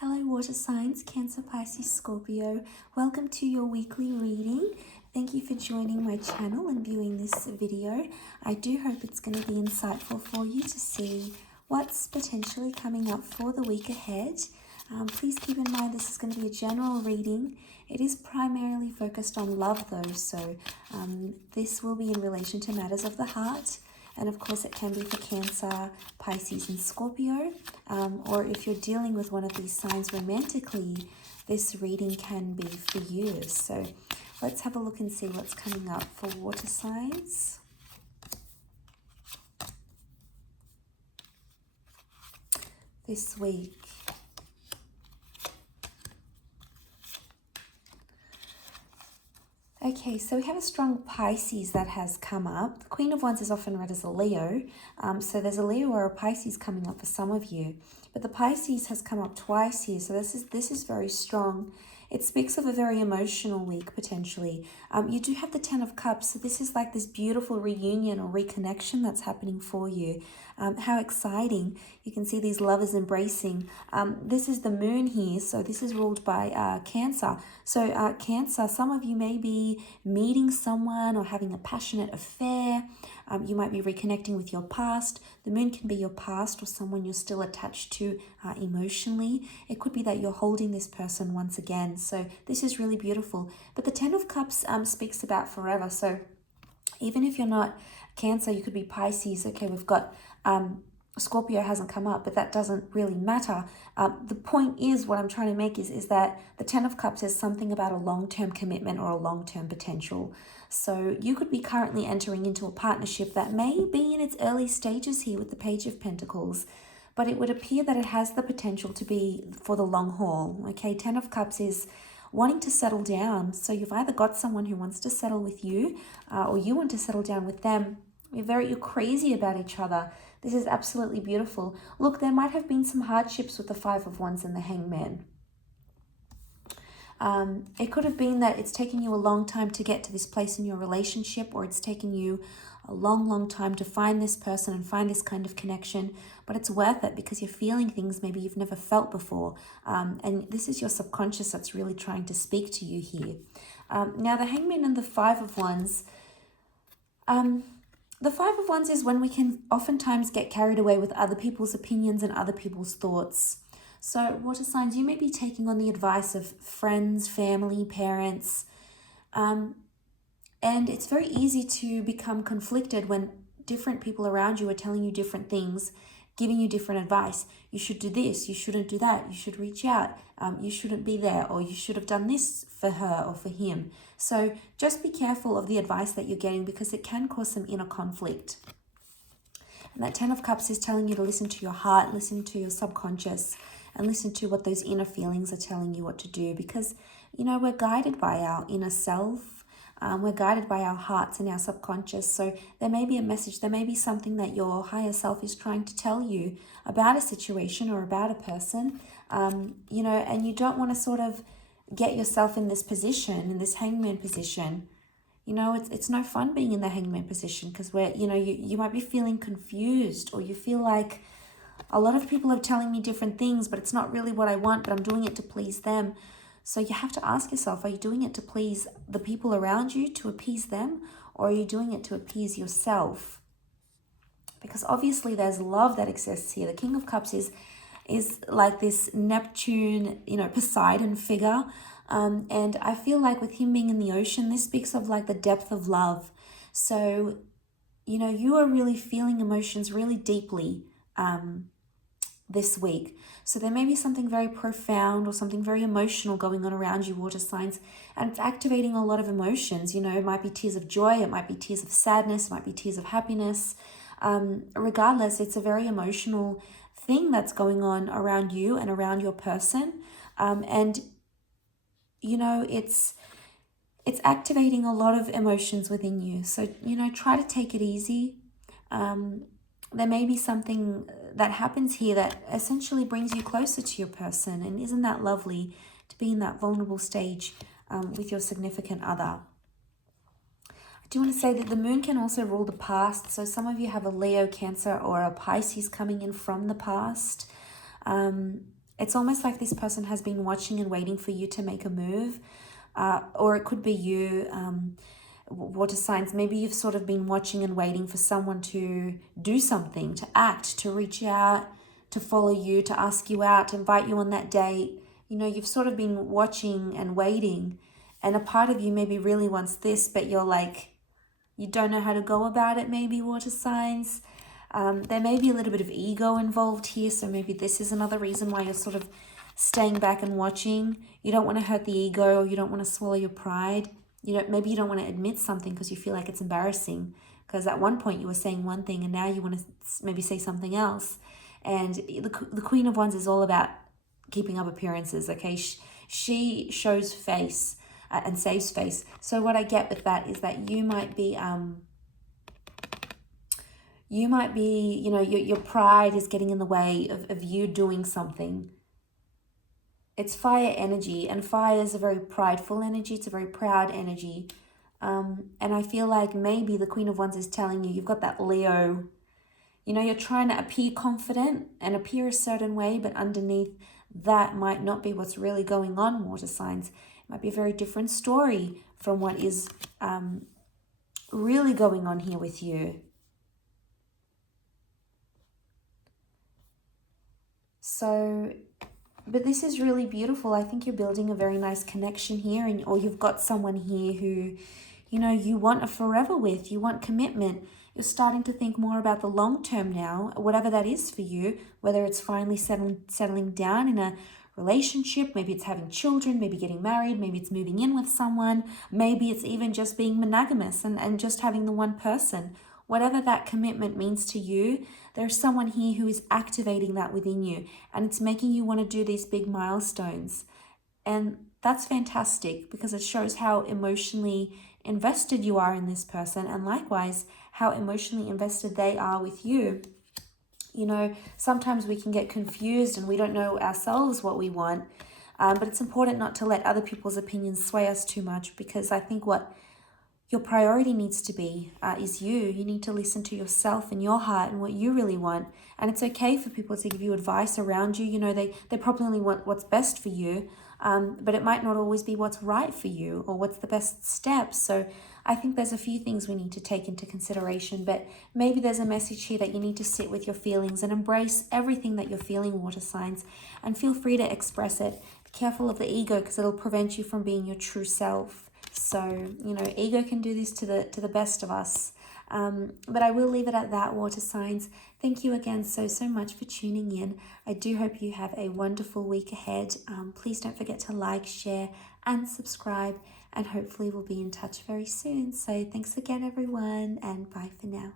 Hello water signs, Cancer, Pisces, Scorpio. Welcome to your weekly reading. Thank you for joining my channel and viewing this video. I do hope it's going to be insightful for you to see what's potentially coming up for the week ahead. Please keep in mind this is going to be a general reading. It is primarily focused on love though, so this will be in relation to matters of the heart. And of course it can be for Cancer, Pisces and Scorpio. Or if you're dealing with one of these signs romantically, this reading can be for you. So let's have a look and see what's coming up for water signs. This week. Okay, so we have a strong Pisces that has come up. The Queen of Wands is often read as a Leo. So there's a Leo or a Pisces coming up for some of you. But the Pisces has come up twice here, so this is very strong. It speaks of a very emotional week, potentially. You do have the Ten of Cups, so this is like this beautiful reunion or reconnection that's happening for you. How exciting. You can see these lovers embracing. This is the moon here, so this is ruled by Cancer. So Cancer, some of you may be meeting someone or having a passionate affair. You might be reconnecting with your past. The moon can be your past or someone you're still attached to emotionally. It could be that you're holding this person once again. So this is really beautiful. But the Ten of Cups speaks about forever. So even if you're not Cancer, you could be Pisces. Okay, we've got Scorpio hasn't come up, but that doesn't really matter. The point is, what I'm trying to make is that the Ten of Cups is something about a long-term commitment or a long-term potential. So you could be currently entering into a partnership that may be in its early stages here with the Page of Pentacles, but it would appear that it has the potential to be for the long haul. Okay, Ten of Cups is wanting to settle down. So you've either got someone who wants to settle with you or you want to settle down with them. You're crazy about each other. This is absolutely beautiful. Look, there might have been some hardships with the Five of Wands and the Hangman. It could have been that it's taken you a long time to get to this place in your relationship, or it's taken you a long time to find this person and find this kind of connection, but it's worth it because you're feeling things maybe you've never felt before. And this is your subconscious that's really trying to speak to you here. Now, the Hangman and the Five of Wands, the Five of Wands is when we can oftentimes get carried away with other people's opinions and other people's thoughts. So water signs, you may be taking on the advice of friends, family, parents, and it's very easy to become conflicted when different people around you are telling you different things, giving you different advice. You should do this, you shouldn't do that, you should reach out, you shouldn't be there, or you should have done this for her or for him. So just be careful of the advice that you're getting because it can cause some inner conflict. And that Ten of Cups is telling you to listen to your heart, listen to your subconscious, and listen to what those inner feelings are telling you what to do, because, you know, we're guided by our inner self. We're guided by our hearts and our subconscious. So there may be a message, there may be something that your higher self is trying to tell you about a situation or about a person, you know, and you don't want to sort of get yourself in this position, in this Hangman position. You know, it's no fun being in the Hangman position because you might be feeling confused, or you feel like a lot of people are telling me different things, but it's not really what I want, but I'm doing it to please them. So you have to ask yourself, are you doing it to please the people around you, to appease them, or are you doing it to appease yourself? Because obviously there's love that exists here. The King of Cups is like this Neptune, you know, Poseidon figure. And I feel like with him being in the ocean, this speaks of like the depth of love. So, you know, you are really feeling emotions really deeply this week. So there may be something very profound or something very emotional going on around you, water signs, and it's activating a lot of emotions. You know, it might be tears of joy, it might be tears of sadness, it might be tears of happiness. Regardless, it's a very emotional thing that's going on around you and around your person. And, you know, it's activating a lot of emotions within you. So, you know, try to take it easy. There may be something that happens here that essentially brings you closer to your person. And isn't that lovely to be in that vulnerable stage with your significant other? I do want to say that the moon can also rule the past. So some of you have a Leo, Cancer, or a Pisces coming in from the past. It's almost like this person has been watching and waiting for you to make a move. Or it could be you, water signs. Maybe you've sort of been watching and waiting for someone to do something, to act, to reach out, to follow you, to ask you out, to invite you on that date. You know, you've sort of been watching and waiting, and a part of you maybe really wants this, but you're like, you don't know how to go about it, maybe, water signs. There may be a little bit of ego involved here, so maybe this is another reason why you're sort of staying back and watching. You don't want to hurt the ego, or you don't want to swallow your pride. Maybe you don't want to admit something because you feel like it's embarrassing, because at one point you were saying one thing and now you want to maybe say something else. And the Queen of Wands is all about keeping up appearances, okay? She shows face and saves face. So what I get with that is that you might be, your pride is getting in the way of you doing something. It's fire energy, and fire is a very prideful energy. It's a very proud energy. And I feel like maybe the Queen of Wands is telling you, you've got that Leo, you're trying to appear confident and appear a certain way, but underneath that might not be what's really going on, water signs. It might be a very different story from what is really going on here with you. So, but this is really beautiful. I think you're building a very nice connection here, or you've got someone here who, you want a forever with, you want commitment. You're starting to think more about the long term now, whatever that is for you, whether it's finally settling down in a relationship, maybe it's having children, maybe getting married, maybe it's moving in with someone, maybe it's even just being monogamous and just having the one person. Whatever that commitment means to you, there's someone here who is activating that within you, and it's making you want to do these big milestones. And that's fantastic, because it shows how emotionally invested you are in this person, and likewise how emotionally invested they are with you. Sometimes we can get confused and we don't know ourselves what we want, but it's important not to let other people's opinions sway us too much, because I think what your priority needs to be is you. You need to listen to yourself and your heart and what you really want. And it's okay for people to give you advice around you. They probably want what's best for you, but it might not always be what's right for you or what's the best step. So I think there's a few things we need to take into consideration, but maybe there's a message here that you need to sit with your feelings and embrace everything that you're feeling, water signs, and feel free to express it. Be careful of the ego, because it'll prevent you from being your true self. So, ego can do this to the best of us. But I will leave it at that, water signs. Thank you again so much for tuning in. I do hope you have a wonderful week ahead. Please don't forget to like, share, and subscribe. And hopefully we'll be in touch very soon. So thanks again, everyone, and bye for now.